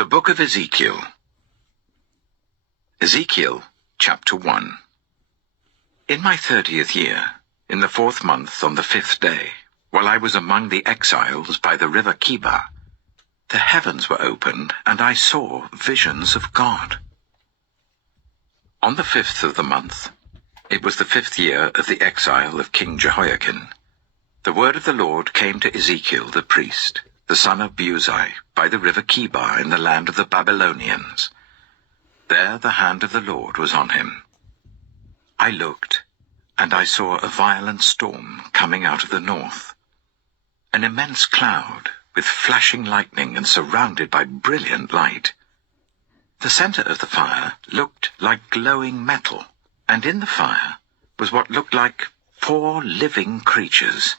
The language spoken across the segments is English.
The Book of Ezekiel. Ezekiel, chapter 1. In my 30th year, in the 4th month on the 5th day, while I was among the exiles by the river Kiba, the heavens were opened, and I saw visions of God. On the 5th of the month, it was the 5th year of the exile of King Jehoiakim, the word of the Lord came to Ezekiel the priest, the son of Buzi, by the river Kiba in the land of the Babylonians. There the hand of the Lord was on him. I looked, and I saw a violent storm coming out of the north, an immense cloud with flashing lightning and surrounded by brilliant light. The center of the fire looked like glowing metal, and in the fire was what looked like 4 living creatures.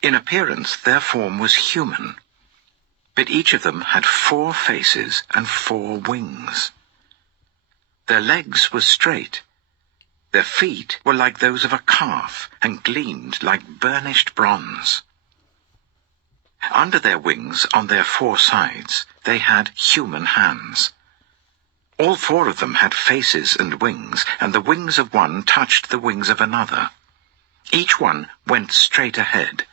In appearance their form was human, but each of them had 4 faces and 4 wings. Their legs were straight. Their feet were like those of a calf and gleamed like burnished bronze. Under their wings, on their 4 sides, they had human hands. All 4 of them had faces and wings, and the wings of one touched the wings of another. Each one went straight ahead.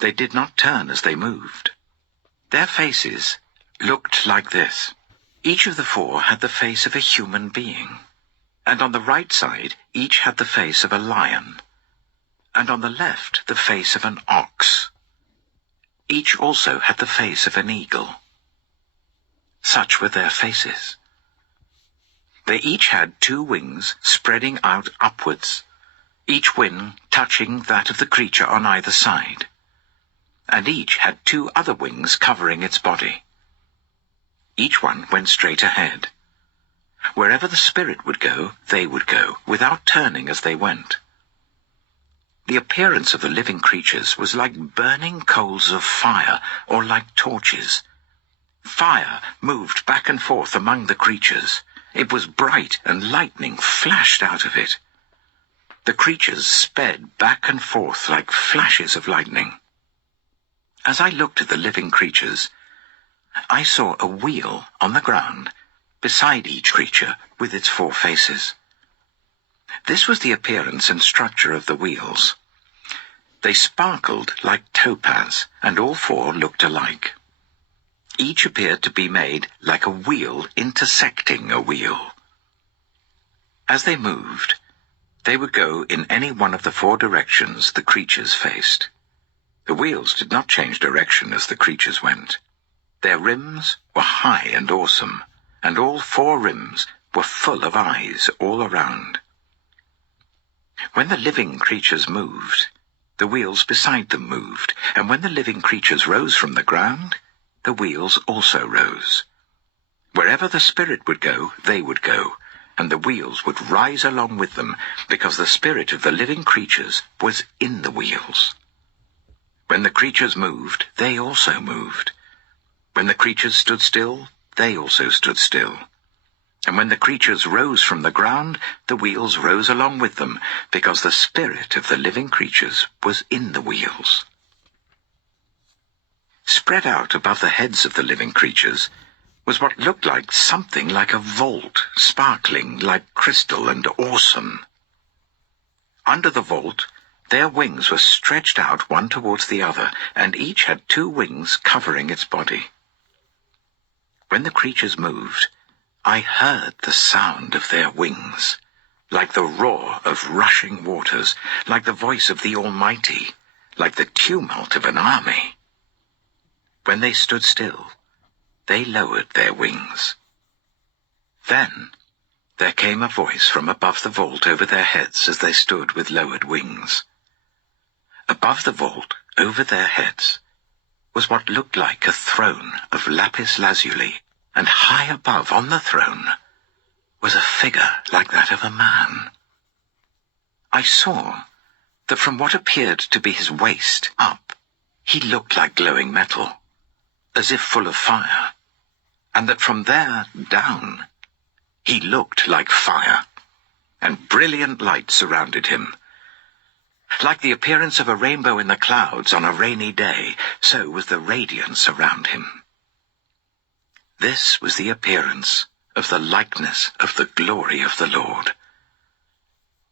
They did not turn as they moved. Their faces looked like this. Each of the 4 had the face of a human being, and on the right side each had the face of a lion, and on the left the face of an ox. Each also had the face of an eagle. Such were their faces. They each had 2 wings spreading out upwards, each wing touching that of the creature on either side, and each had 2 other wings covering its body. Each one went straight ahead. Wherever the spirit would go, they would go, without turning as they went. The appearance of the living creatures was like burning coals of fire, or like torches. Fire moved back and forth among the creatures. It was bright, and lightning flashed out of it. The creatures sped back and forth like flashes of lightning. As I looked at the living creatures, I saw a wheel on the ground beside each creature with its 4 faces. This was the appearance and structure of the wheels. They sparkled like topaz, and all 4 looked alike. Each appeared to be made like a wheel intersecting a wheel. As they moved, they would go in any one of the 4 directions the creatures faced. The wheels did not change direction as the creatures went. Their rims were high and awesome, and all 4 rims were full of eyes all around. When the living creatures moved, the wheels beside them moved, and when the living creatures rose from the ground, the wheels also rose. Wherever the spirit would go, they would go, and the wheels would rise along with them, because the spirit of the living creatures was in the wheels. When the creatures moved, they also moved. When the creatures stood still, they also stood still. And when the creatures rose from the ground, the wheels rose along with them, because the spirit of the living creatures was in the wheels. Spread out above the heads of the living creatures was what looked like something like a vault, sparkling like crystal and awesome. Under the vault, their wings were stretched out one towards the other, and each had 2 wings covering its body. When the creatures moved, I heard the sound of their wings, like the roar of rushing waters, like the voice of the Almighty, like the tumult of an army. When they stood still, they lowered their wings. Then there came a voice from above the vault over their heads as they stood with lowered wings. Above the vault, over their heads, was what looked like a throne of lapis lazuli, and high above on the throne was a figure like that of a man. I saw that from what appeared to be his waist up, he looked like glowing metal, as if full of fire, and that from there down, he looked like fire, and brilliant light surrounded him. Like the appearance of a rainbow in the clouds on a rainy day, so was the radiance around him. This was the appearance of the likeness of the glory of the Lord.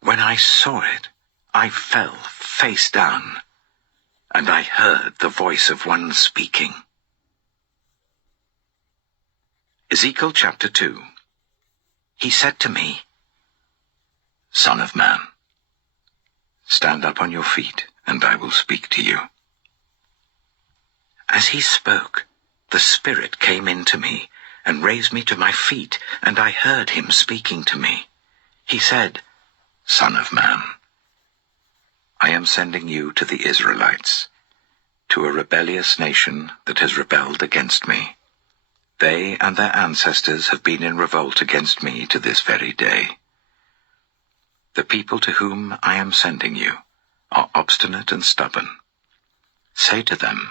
When I saw it, I fell face down, and I heard the voice of one speaking. Ezekiel chapter 2. He said to me, Son of man, stand up on your feet, and I will speak to you. As he spoke, the Spirit came into me and raised me to my feet, and I heard him speaking to me. He said, Son of man, I am sending you to the Israelites, to a rebellious nation that has rebelled against me. They and their ancestors have been in revolt against me to this very day. The people to whom I am sending you are obstinate and stubborn. Say to them,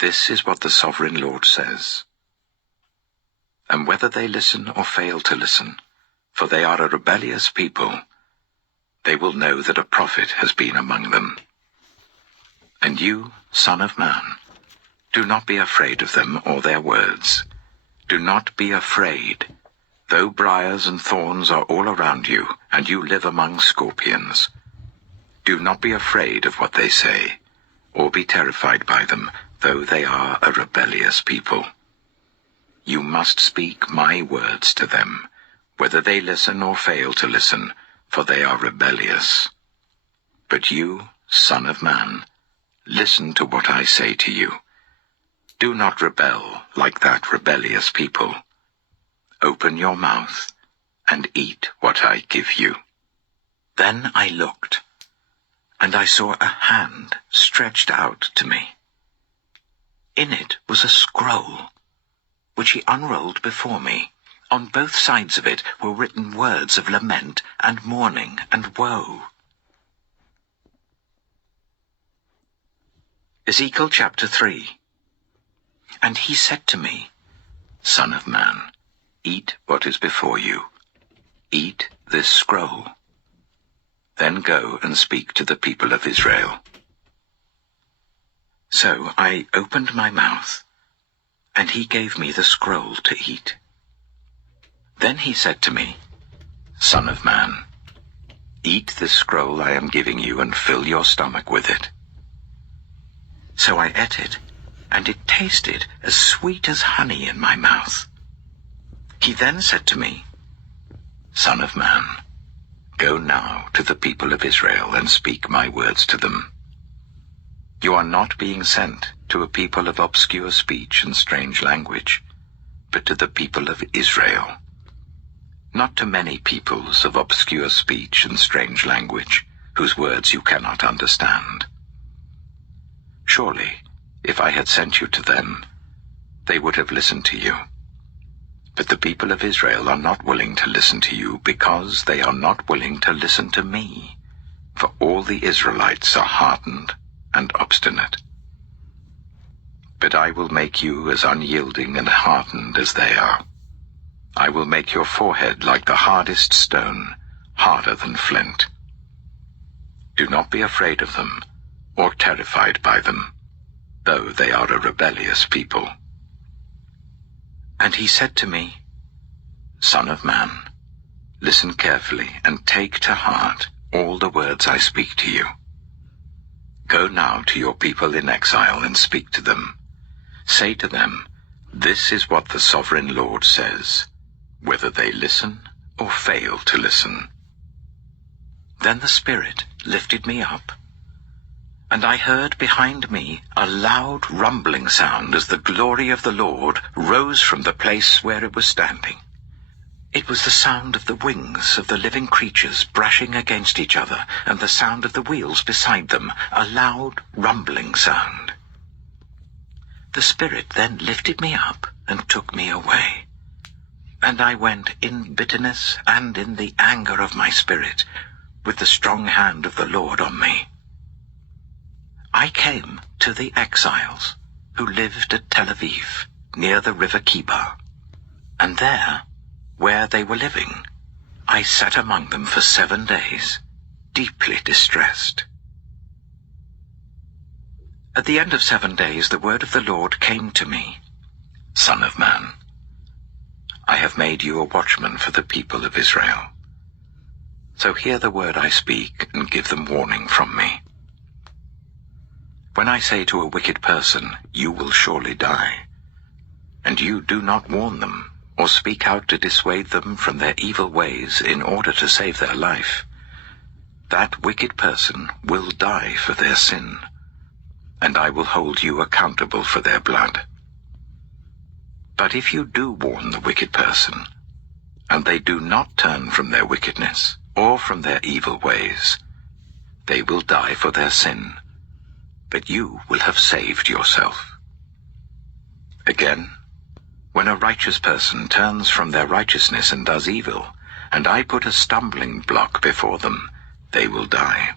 this is what the sovereign Lord says. And whether they listen or fail to listen, for they are a rebellious people, they will know that a prophet has been among them. And you, Son of man, do not be afraid of them or their words. Do not be afraid, though briars and thorns are all around you, and you live among scorpions. Do not be afraid of what they say, or be terrified by them, though they are a rebellious people. You must speak my words to them, whether they listen or fail to listen, for they are rebellious. But you, Son of man, listen to what I say to you. Do not rebel like that rebellious people. Open your mouth and eat what I give you. Then I looked, and I saw a hand stretched out to me. In it was a scroll, which he unrolled before me. On both sides of it were written words of lament and mourning and woe. Ezekiel chapter 3. And he said to me, Son of man, eat what is before you. Eat this scroll. Then go and speak to the people of Israel. So I opened my mouth, and he gave me the scroll to eat. Then he said to me, Son of man, eat this scroll I am giving you and fill your stomach with it. So I ate it, and it tasted as sweet as honey in my mouth. He then said to me, Son of man, go now to the people of Israel and speak my words to them. You are not being sent to a people of obscure speech and strange language, but to the people of Israel. Not to many peoples of obscure speech and strange language, whose words you cannot understand. Surely, if I had sent you to them, they would have listened to you. But the people of Israel are not willing to listen to you because they are not willing to listen to me, for all the Israelites are hardened and obstinate. But I will make you as unyielding and hardened as they are. I will make your forehead like the hardest stone, harder than flint. Do not be afraid of them, or terrified by them, though they are a rebellious people. And he said to me, Son of man, listen carefully and take to heart all the words I speak to you. Go now to your people in exile and speak to them. Say to them, this is what the sovereign Lord says, whether they listen or fail to listen. Then the Spirit lifted me up, and I heard behind me a loud rumbling sound as the glory of the Lord rose from the place where it was standing. It was the sound of the wings of the living creatures brushing against each other, and the sound of the wheels beside them, a loud rumbling sound. The Spirit then lifted me up and took me away, and I went in bitterness and in the anger of my spirit, with the strong hand of the Lord on me. I came to the exiles who lived at Tel Aviv, near the river Kibar, and there, where they were living, I sat among them for 7 days, deeply distressed. At the end of 7 days the word of the Lord came to me, Son of man, I have made you a watchman for the people of Israel. So hear the word I speak and give them warning from me. When I say to a wicked person, you will surely die, and you do not warn them or speak out to dissuade them from their evil ways in order to save their life, that wicked person will die for their sin, and I will hold you accountable for their blood. But if you do warn the wicked person, and they do not turn from their wickedness or from their evil ways, they will die for their sin, but you will have saved yourself. Again, when a righteous person turns from their righteousness and does evil, and I put a stumbling block before them, they will die.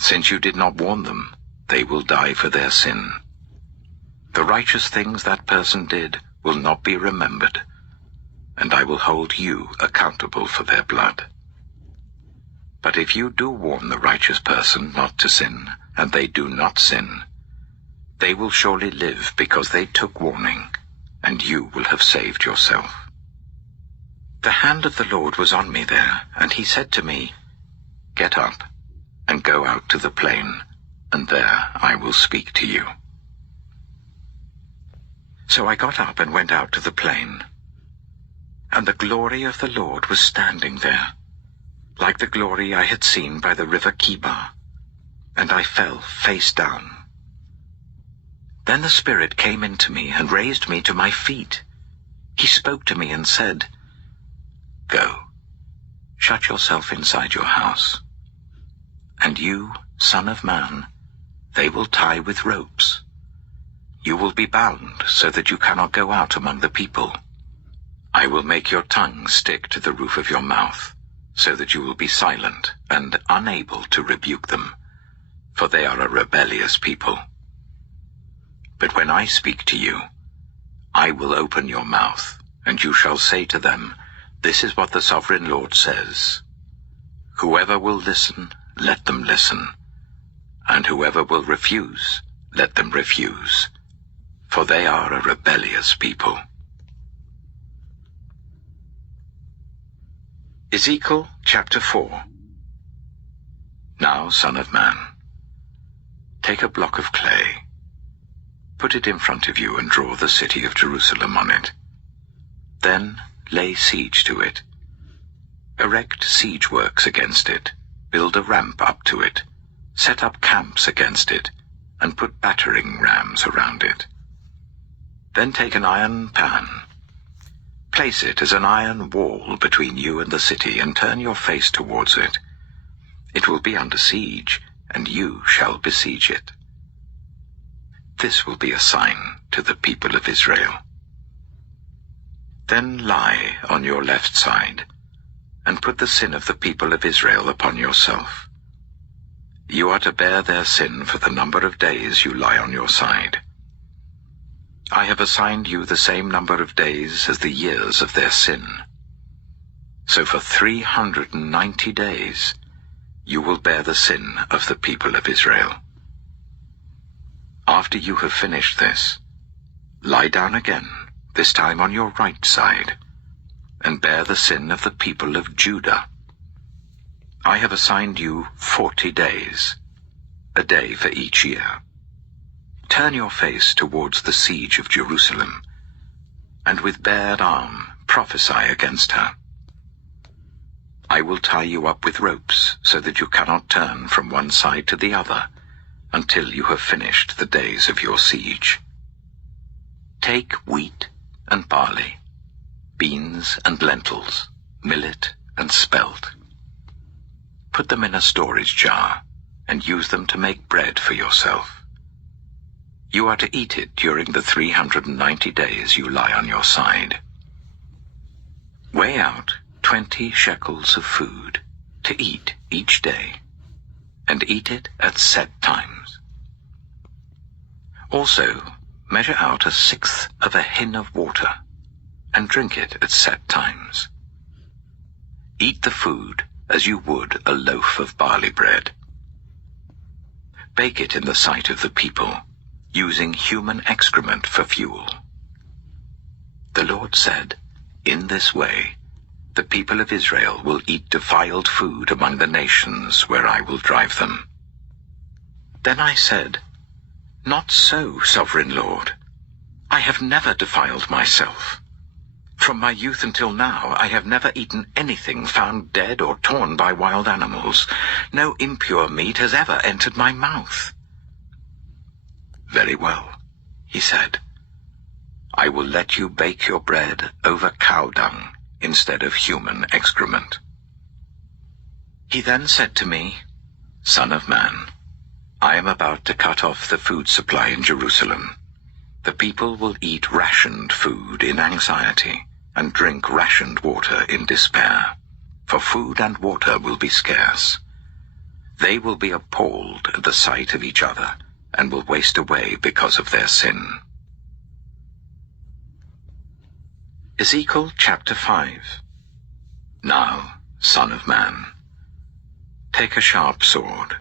Since you did not warn them, they will die for their sin. The righteous things that person did will not be remembered, and I will hold you accountable for their blood. But if you do warn the righteous person not to sin, and they do not sin, they will surely live because they took warning, and you will have saved yourself. The hand of the Lord was on me there, and he said to me, Get up, and go out to the plain, and there I will speak to you. So I got up and went out to the plain, and the glory of the Lord was standing there, like the glory I had seen by the river Kibar, and I fell face down. Then the Spirit came into me and raised me to my feet. He spoke to me and said, Go, shut yourself inside your house. And you, son of man, they will tie with ropes. You will be bound so that you cannot go out among the people. I will make your tongue stick to the roof of your mouth, so that you will be silent and unable to rebuke them, for they are a rebellious people. But when I speak to you, I will open your mouth, and you shall say to them, This is what the Sovereign Lord says. Whoever will listen, let them listen, and whoever will refuse, let them refuse, for they are a rebellious people. Ezekiel chapter 4. Now, son of man, take a block of clay, put it in front of you, and draw the city of Jerusalem on it. Then lay siege to it. Erect siege works against it, build a ramp up to it, set up camps against it, and put battering rams around it. Then take an iron pan, place it as an iron wall between you and the city, and turn your face towards it. It will be under siege, and you shall besiege it. This will be a sign to the people of Israel. Then lie on your left side, and put the sin of the people of Israel upon yourself. You are to bear their sin for the number of days you lie on your side. I have assigned you the same number of days as the years of their sin. So for 390 days you will bear the sin of the people of Israel. After you have finished this, lie down again, this time on your right side, and bear the sin of the people of Judah. I have assigned you 40 days, a day for each year. Turn your face towards the siege of Jerusalem, and with bared arm prophesy against her. I will tie you up with ropes so that you cannot turn from one side to the other until you have finished the days of your siege. Take wheat and barley, beans and lentils, millet and spelt. Put them in a storage jar and use them to make bread for yourself. You are to eat it during the 390 days you lie on your side. Weigh out 20 shekels of food to eat each day, and eat it at set times. Also, measure out 1/6 of a hin of water, and drink it at set times. Eat the food as you would a loaf of barley bread. Bake it in the sight of the people, using human excrement for fuel. The Lord said, In this way, the people of Israel will eat defiled food among the nations where I will drive them. Then I said, Not so, Sovereign Lord. I have never defiled myself. From my youth until now, I have never eaten anything found dead or torn by wild animals. No impure meat has ever entered my mouth. Very well, he said. I will let you bake your bread over cow dung instead of human excrement. He then said to me, Son of man, I am about to cut off the food supply in Jerusalem. The people will eat rationed food in anxiety and drink rationed water in despair, for food and water will be scarce. They will be appalled at the sight of each other and will waste away because of their sin. Ezekiel chapter 5. Now, Son of man, take a sharp sword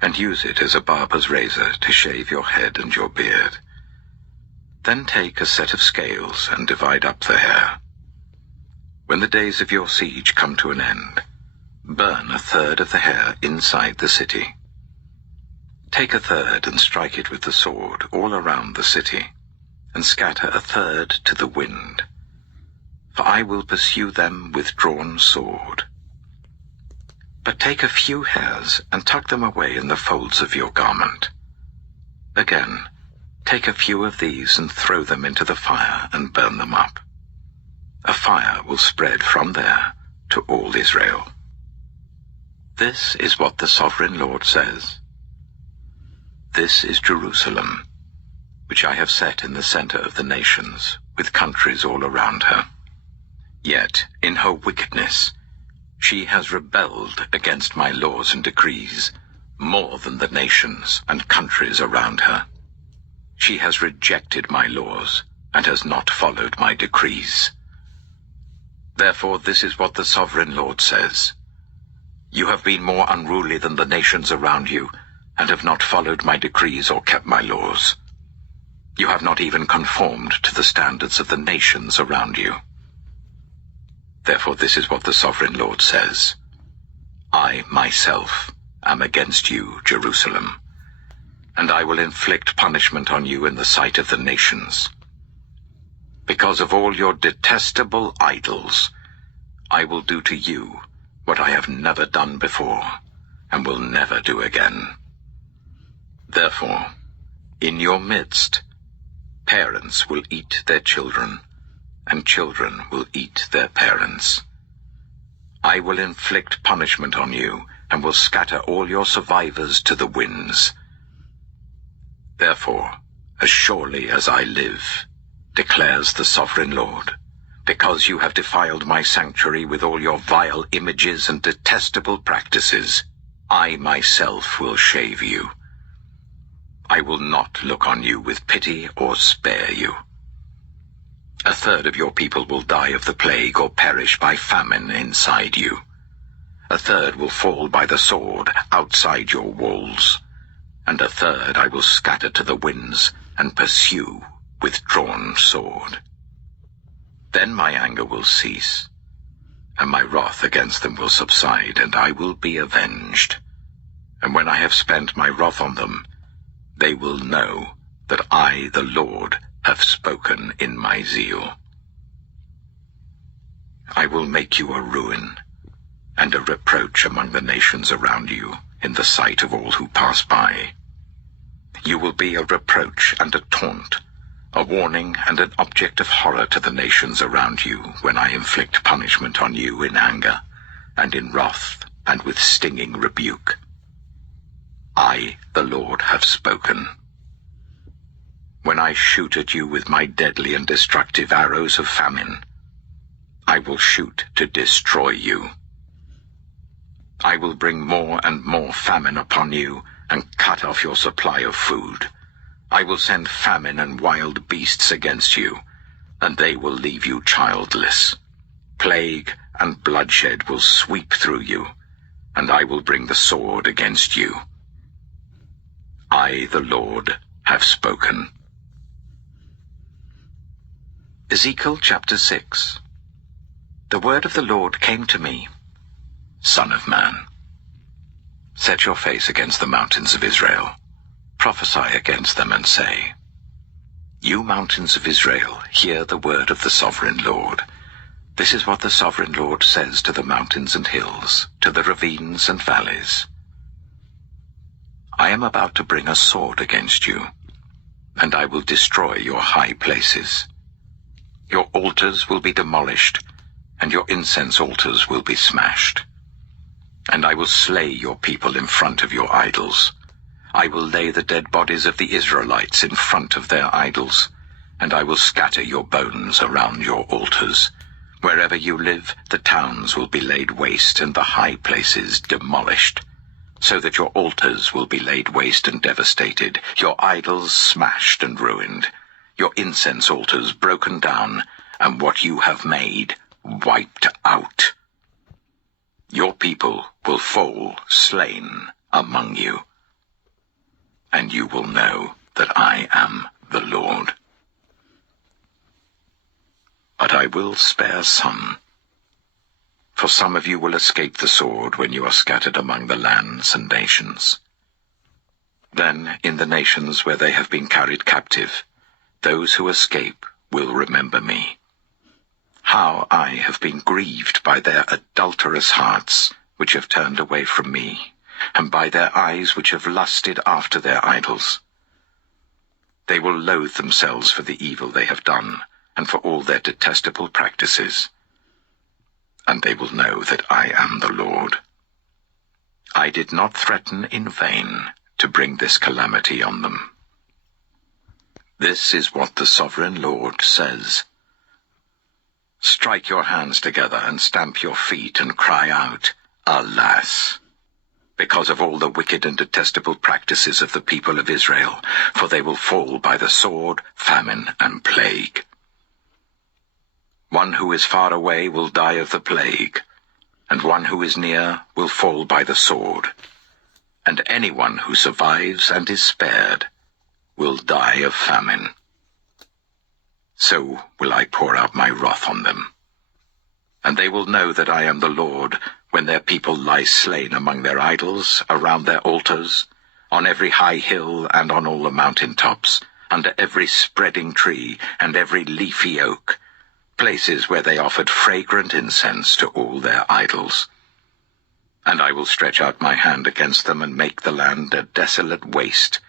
and use it as a barber's razor to shave your head and your beard. Then take a set of scales and divide up the hair. When the days of your siege come to an end, burn a third of the hair inside the city. Take a third and strike it with the sword all around the city, and scatter a third to the wind. For I will pursue them with drawn sword. But take a few hairs and tuck them away in the folds of your garment. Again, take a few of these and throw them into the fire and burn them up. A fire will spread from there to all Israel. This is what the Sovereign Lord says. This is Jerusalem, which I have set in the center of the nations, with countries all around her. Yet, in her wickedness, she has rebelled against my laws and decrees, more than the nations and countries around her. She has rejected my laws and has not followed my decrees. Therefore, this is what the Sovereign Lord says. You have been more unruly than the nations around you, and have not followed my decrees or kept my laws. You have not even conformed to the standards of the nations around you. Therefore, this is what the Sovereign Lord says. I, myself, am against you, Jerusalem, and I will inflict punishment on you in the sight of the nations. Because of all your detestable idols, I will do to you what I have never done before, and will never do again. Therefore, in your midst, parents will eat their children, and children will eat their parents. I will inflict punishment on you, and will scatter all your survivors to the winds. Therefore, as surely as I live, declares the Sovereign Lord, because you have defiled my sanctuary with all your vile images and detestable practices, I myself will shave you. I will not look on you with pity or spare you. A third of your people will die of the plague or perish by famine inside you. A third will fall by the sword outside your walls, and a third I will scatter to the winds and pursue with drawn sword. Then my anger will cease, and my wrath against them will subside, and I will be avenged. And when I have spent my wrath on them, they will know that I, the Lord, have spoken in my zeal. I will make you a ruin and a reproach among the nations around you in the sight of all who pass by. You will be a reproach and a taunt, a warning and an object of horror to the nations around you when I inflict punishment on you in anger and in wrath and with stinging rebuke. I, the Lord, have spoken. When I shoot at you with my deadly and destructive arrows of famine, I will shoot to destroy you. I will bring more and more famine upon you and cut off your supply of food. I will send famine and wild beasts against you, and they will leave you childless. Plague and bloodshed will sweep through you, and I will bring the sword against you. I, the Lord, have spoken. Ezekiel chapter 6. The word of the Lord came to me, Son of man, set your face against the mountains of Israel. Prophesy against them and say, You mountains of Israel, hear the word of the sovereign Lord. This is what the sovereign Lord says to the mountains and hills, to the ravines and valleys. I am about to bring a sword against you, and I will destroy your high places. Your altars will be demolished, and your incense altars will be smashed. And I will slay your people in front of your idols. I will lay the dead bodies of the Israelites in front of their idols, and I will scatter your bones around your altars. Wherever you live, the towns will be laid waste and the high places demolished, so that your altars will be laid waste and devastated, your idols smashed and ruined, your incense altars broken down, and what you have made wiped out. Your people will fall slain among you, and you will know that I am the Lord. But I will spare some, for some of you will escape the sword when you are scattered among the lands and nations. Then, in the nations where they have been carried captive, those who escape will remember me, how I have been grieved by their adulterous hearts, which have turned away from me, and by their eyes which have lusted after their idols. They will loathe themselves for the evil they have done, and for all their detestable practices. And they will know that I am the Lord. I did not threaten in vain to bring this calamity on them. This is what the sovereign Lord says. Strike your hands together and stamp your feet and cry out, Alas! Because of all the wicked and detestable practices of the people of Israel, for they will fall by the sword, famine, and plague. One who is far away will die of the plague, and one who is near will fall by the sword, and anyone who survives and is spared will die of famine. So will I pour out my wrath on them, and they will know that I am the Lord when their people lie slain among their idols, around their altars, on every high hill and on all the mountain tops, under every spreading tree and every leafy oak, places where they offered fragrant incense to all their idols. And I will stretch out my hand against them and make the land a desolate waste,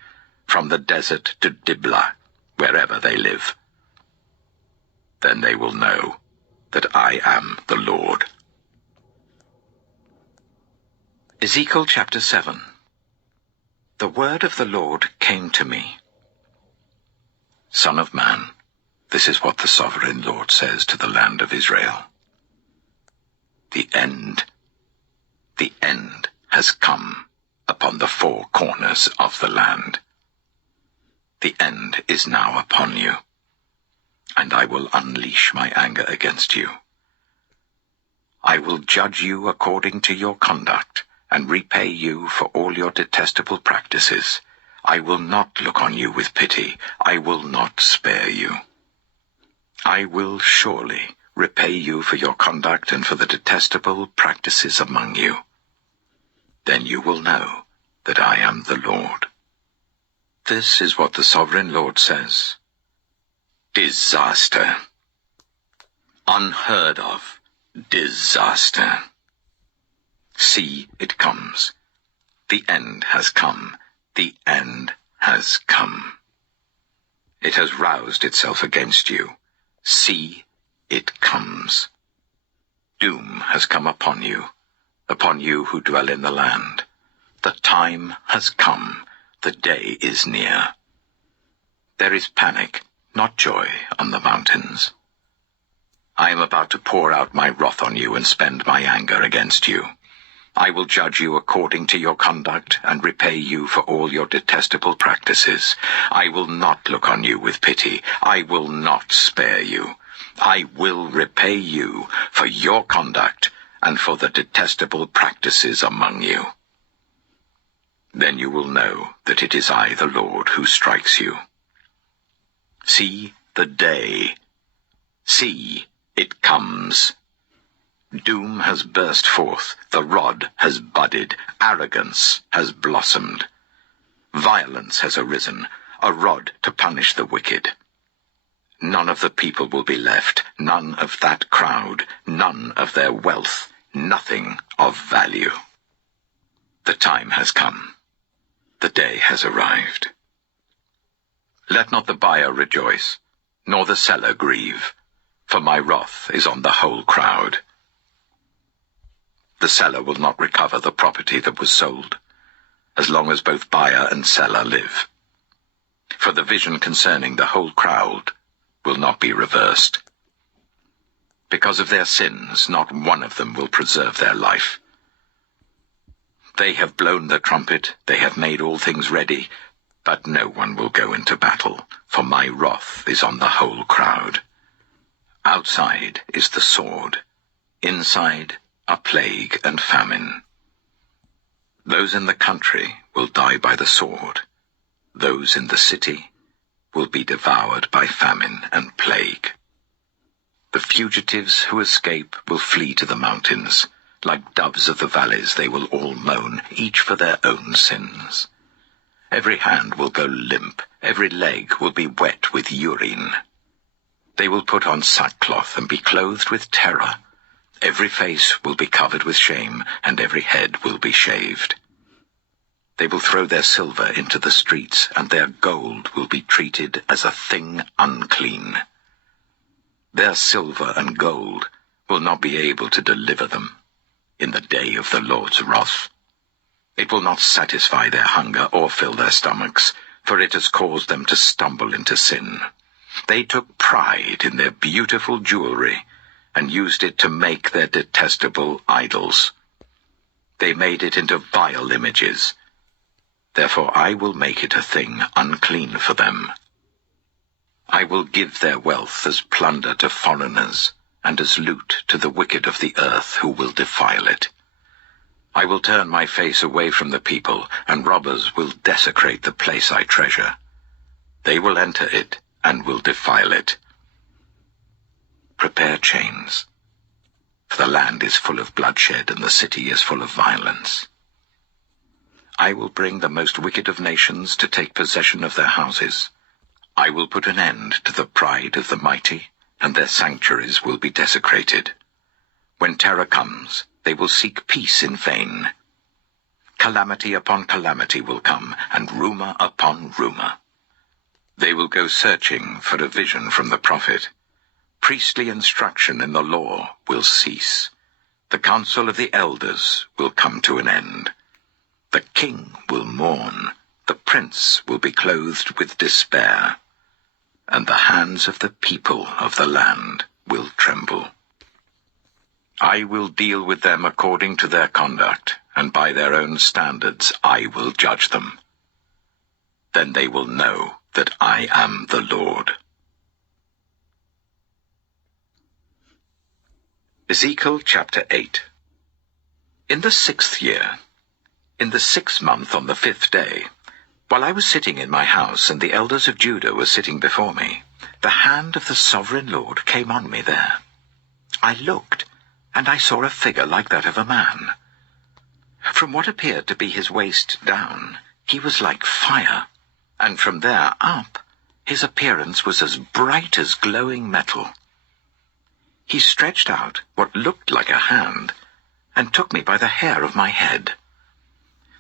from the desert to Diblah, wherever they live. Then they will know that I am the Lord. Ezekiel chapter 7. The word of the Lord came to me. Son of man, this is what the sovereign Lord says to the land of Israel. The end has come upon the four corners of the land. The end is now upon you, and I will unleash my anger against you. I will judge you according to your conduct, and repay you for all your detestable practices. I will not look on you with pity. I will not spare you. I will surely repay you for your conduct and for the detestable practices among you. Then you will know that I am the Lord. This is what the sovereign Lord says. Disaster. Unheard of disaster. See, it comes. The end has come. The end has come. It has roused itself against you. See, it comes. Doom has come upon you who dwell in the land. The time has come. The day is near. There is panic, not joy, on the mountains. I am about to pour out my wrath on you and spend my anger against you. I will judge you according to your conduct and repay you for all your detestable practices. I will not look on you with pity. I will not spare you. I will repay you for your conduct and for the detestable practices among you. Then you will know that it is I, the Lord, who strikes you. See the day. See, it comes. Doom has burst forth, the rod has budded, arrogance has blossomed. Violence has arisen, a rod to punish the wicked. None of the people will be left, none of that crowd, none of their wealth, nothing of value. The time has come. The day has arrived. Let not the buyer rejoice, nor the seller grieve, for my wrath is on the whole crowd. The seller will not recover the property that was sold, as long as both buyer and seller live. For the vision concerning the whole crowd will not be reversed. Because of their sins, not one of them will preserve their life. They have blown the trumpet, they have made all things ready, but no one will go into battle, for my wrath is on the whole crowd. Outside is the sword, inside are plague and famine. Those in the country will die by the sword. Those in the city will be devoured by famine and plague. The fugitives who escape will flee to the mountains. Like doves of the valleys they will all moan, each for their own sins. Every hand will go limp, every leg will be wet with urine. They will put on sackcloth and be clothed with terror. Every face will be covered with shame, and every head will be shaved. They will throw their silver into the streets, and their gold will be treated as a thing unclean. Their silver and gold will not be able to deliver them in the day of the Lord's wrath. It will not satisfy their hunger or fill their stomachs, for it has caused them to stumble into sin. They took pride in their beautiful jewelry, and used it to make their detestable idols. They made it into vile images. Therefore I will make it a thing unclean for them. I will give their wealth as plunder to foreigners, and as loot to the wicked of the earth who will defile it. I will turn my face away from the people, and robbers will desecrate the place I treasure. They will enter it, and will defile it. Prepare chains, for the land is full of bloodshed, and the city is full of violence. I will bring the most wicked of nations to take possession of their houses. I will put an end to the pride of the mighty, and their sanctuaries will be desecrated. When terror comes, they will seek peace in vain. Calamity upon calamity will come, and rumor upon rumor. They will go searching for a vision from the prophet. Priestly instruction in the law will cease. The council of the elders will come to an end. The king will mourn. The prince will be clothed with despair. And the hands of the people of the land will tremble. I will deal with them according to their conduct, and by their own standards I will judge them. Then they will know that I am the Lord. Ezekiel chapter 8. In the 6th year, in the 6th month on the 5th day, while I was sitting in my house and the elders of Judah were sitting before me, the hand of the sovereign Lord came on me there. I looked, and I saw a figure like that of a man. From what appeared to be his waist down, he was like fire, and from there up, his appearance was as bright as glowing metal. He stretched out what looked like a hand, and took me by the hair of my head.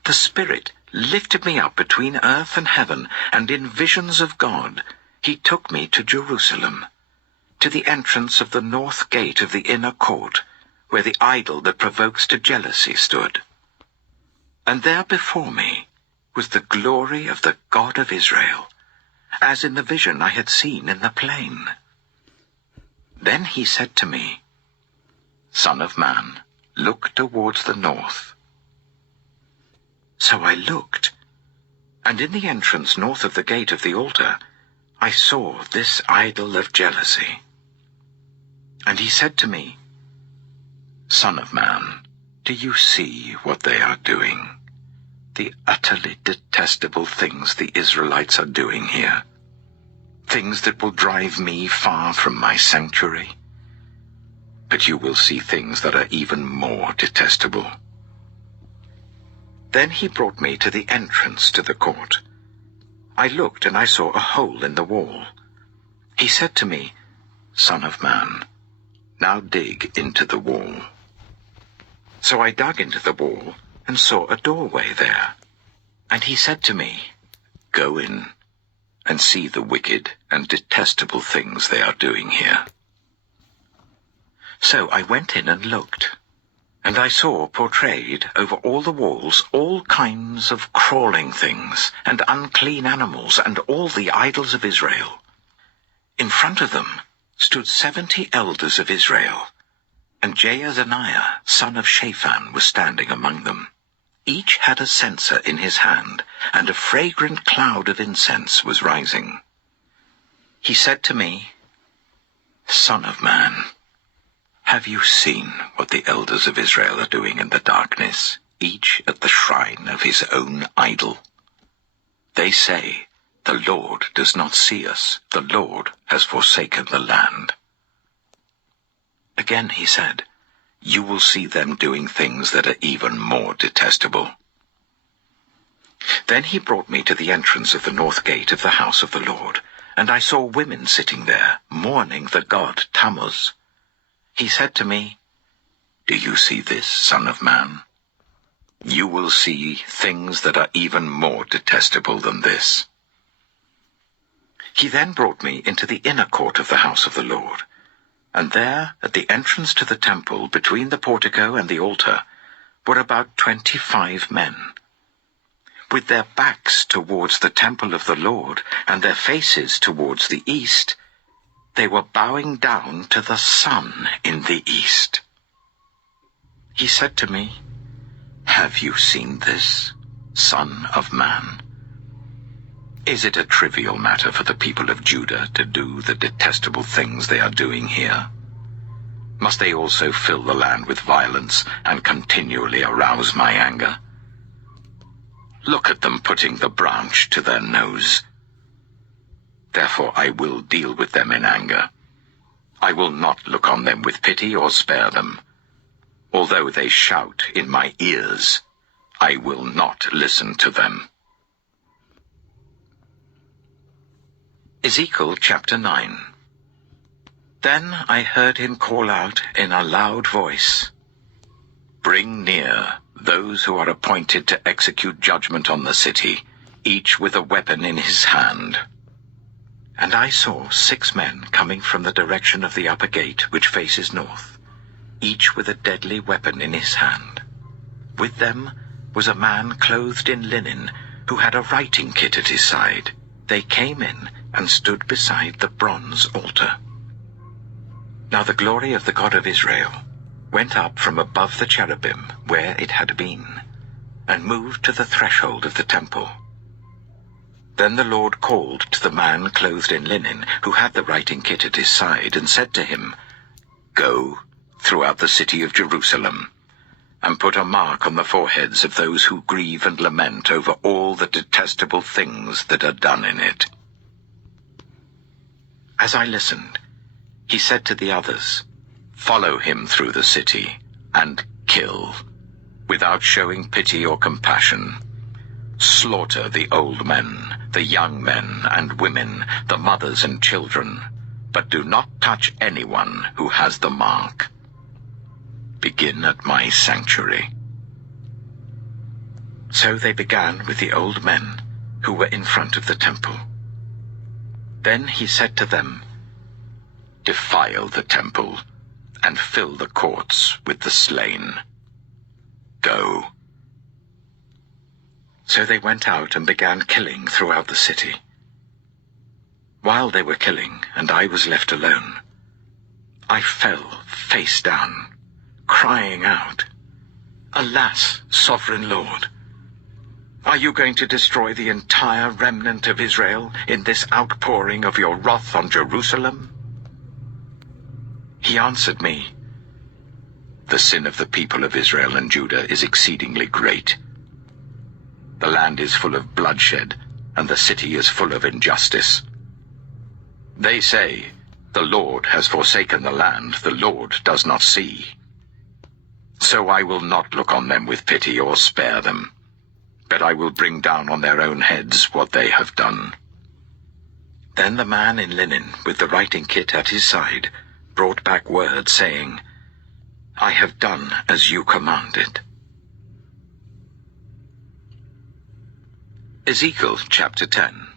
The Spirit lifted me up between earth and heaven, and in visions of God he took me to Jerusalem, to the entrance of the north gate of the inner court, where the idol that provokes to jealousy stood. And there before me was the glory of the God of Israel, as in the vision I had seen in the plain. Then he said to me, Son of man, look towards the north. So I looked, and in the entrance north of the gate of the altar, I saw this idol of jealousy. And he said to me, Son of man, do you see what they are doing? The utterly detestable things the Israelites are doing here. Things that will drive me far from my sanctuary. but you will see things that are even more detestable." Then he brought me to the entrance to the court. I looked, and I saw a hole in the wall. He said to me, "Son of man, now dig into the wall." So I dug into the wall and saw a doorway there. And he said to me, "Go in and see the wicked and detestable things they are doing here." So I went in and looked, and I saw portrayed over all the walls all kinds of crawling things and unclean animals and all the idols of Israel. In front of them stood 70 elders of Israel, and Jaazaniah, son of Shaphan, was standing among them. Each had a censer in his hand, and a fragrant cloud of incense was rising. He said to me, "Son of man, have you seen what the elders of Israel are doing in the darkness, each at the shrine of his own idol? They say, 'The Lord does not see us. The Lord has forsaken the land.'" Again he said, "You will see them doing things that are even more detestable." Then he brought me to the entrance of the north gate of the house of the Lord, and I saw women sitting there, mourning the god Tammuz. He said to me, "Do you see this, son of man? You will see things that are even more detestable than this." He then brought me into the inner court of the house of the Lord, and there, at the entrance to the temple, between the portico and the altar, were about 25 men. With their backs towards the temple of the Lord, and their faces towards the east, they were bowing down to the sun in the east. He said to me, "Have you seen this, son of man? Is it a trivial matter for the people of Judah to do the detestable things they are doing here? Must they also fill the land with violence and continually arouse my anger? Look at them putting the branch to their nose. Therefore I will deal with them in anger. I will not look on them with pity or spare them. Although they shout in my ears, I will not listen to them." Ezekiel chapter 9. Then I heard him call out in a loud voice, "Bring near those who are appointed to execute judgment on the city, each with a weapon in his hand." And I saw 6 men coming from the direction of the upper gate, which faces north, each with a deadly weapon in his hand. With them was a man clothed in linen, who had a writing kit at his side. They came in and stood beside the bronze altar. Now the glory of the God of Israel went up from above the cherubim where it had been, and moved to the threshold of the temple. Then the Lord called to the man clothed in linen, who had the writing kit at his side, and said to him, "Go throughout the city of Jerusalem, and put a mark on the foreheads of those who grieve and lament over all the detestable things that are done in it." As I listened, he said to the others, "Follow him through the city, and kill, without showing pity or compassion. Slaughter the old men, the young men and women, the mothers and children, but do not touch anyone who has the mark. Begin at my sanctuary." So they began with the old men who were in front of the temple. Then he said to them, "Defile the temple, and fill the courts with the slain. Go." So they went out and began killing throughout the city. While they were killing, and I was left alone, I fell face down, crying out, "Alas, sovereign Lord! Are you going to destroy the entire remnant of Israel in this outpouring of your wrath on Jerusalem?" He answered me, "The sin of the people of Israel and Judah is exceedingly great. The land is full of bloodshed, and the city is full of injustice. They say, The Lord has forsaken the land, the Lord does not see. So I will not look on them with pity or spare them, but I will bring down on their own heads what they have done. Then the man in linen, with the writing kit at his side, brought back word, saying, I have done as you commanded. Ezekiel chapter 10.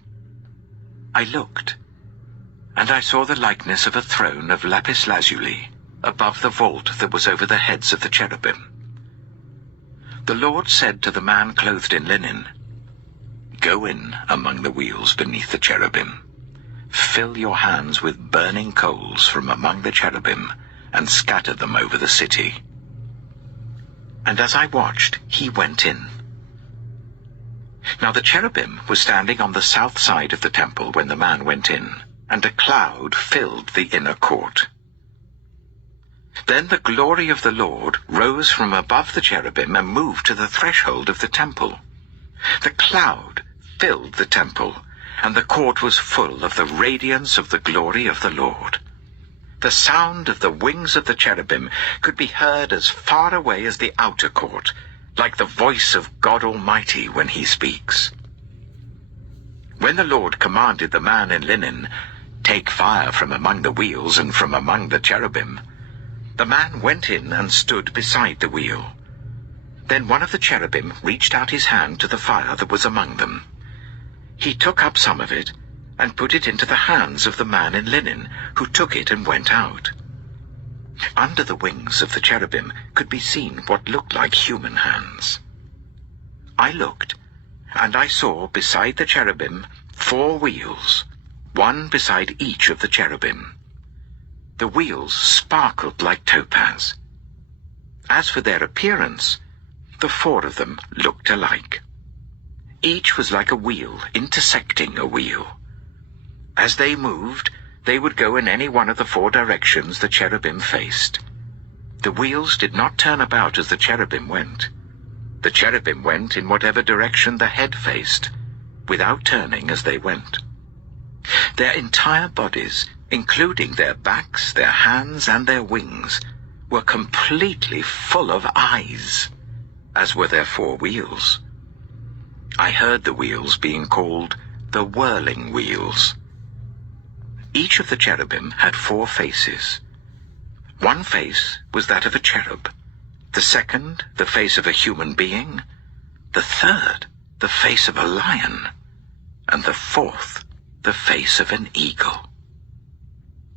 I looked, and I saw the likeness of a throne of lapis lazuli above the vault that was over the heads of the cherubim. The Lord said to the man clothed in linen, Go in among the wheels beneath the cherubim. Fill your hands with burning coals from among the cherubim, and scatter them over the city. And as I watched, he went in. Now the cherubim were standing on the south side of the temple when the man went in, and a cloud filled the inner court. Then the glory of the Lord rose from above the cherubim and moved to the threshold of the temple. The cloud filled the temple, and the court was full of the radiance of the glory of the Lord. The sound of the wings of the cherubim could be heard as far away as the outer court, like the voice of God Almighty when he speaks. When the Lord commanded the man in linen, Take fire from among the wheels and from among the cherubim, the man went in and stood beside the wheel. Then one of the cherubim reached out his hand to the fire that was among them. He took up some of it and put it into the hands of the man in linen, who took it and went out. Under the wings of the cherubim could be seen what looked like human hands. I looked, and I saw beside the cherubim 4 wheels, one beside each of the cherubim. The wheels sparkled like topaz. As for their appearance, the 4 of them looked alike. Each was like a wheel intersecting a wheel. As they moved, they would go in any one of the 4 directions the cherubim faced. The wheels did not turn about as the cherubim went. The cherubim went in whatever direction the head faced, without turning as they went. Their entire bodies, including their backs, their hands, and their wings, were completely full of eyes, as were their 4 wheels. I heard the wheels being called the whirling wheels. Each of the cherubim had 4 faces. One face was that of a cherub, the second the face of a human being, the third the face of a lion, and the 4th the face of an eagle.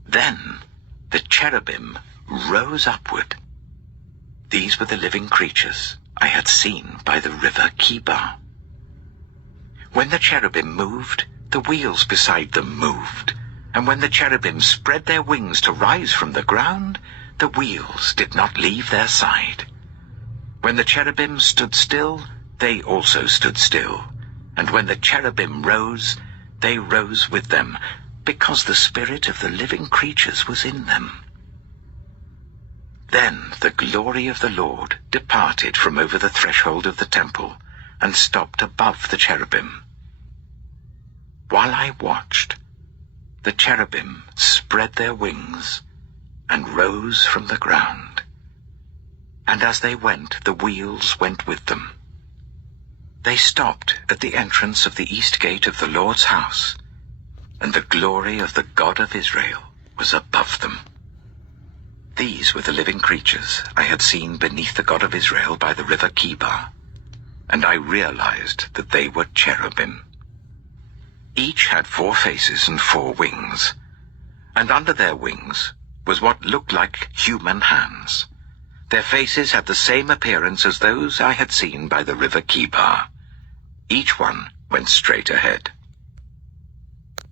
Then the cherubim rose upward. These were the living creatures I had seen by the river Kibar. When the cherubim moved, the wheels beside them moved, and when the cherubim spread their wings to rise from the ground, the wheels did not leave their side. When the cherubim stood still, they also stood still, and when the cherubim rose, they rose with them, because the spirit of the living creatures was in them. Then the glory of the Lord departed from over the threshold of the temple, and stopped above the cherubim. While I watched, the cherubim spread their wings and rose from the ground. And as they went, the wheels went with them. They stopped at the entrance of the east gate of the Lord's house, and the glory of the God of Israel was above them. These were the living creatures I had seen beneath the God of Israel by the river Kibar, and I realized that they were cherubim. Each had 4 faces and 4 wings, and under their wings was what looked like human hands. Their faces had the same appearance as those I had seen by the river Kibar. Each one went straight ahead.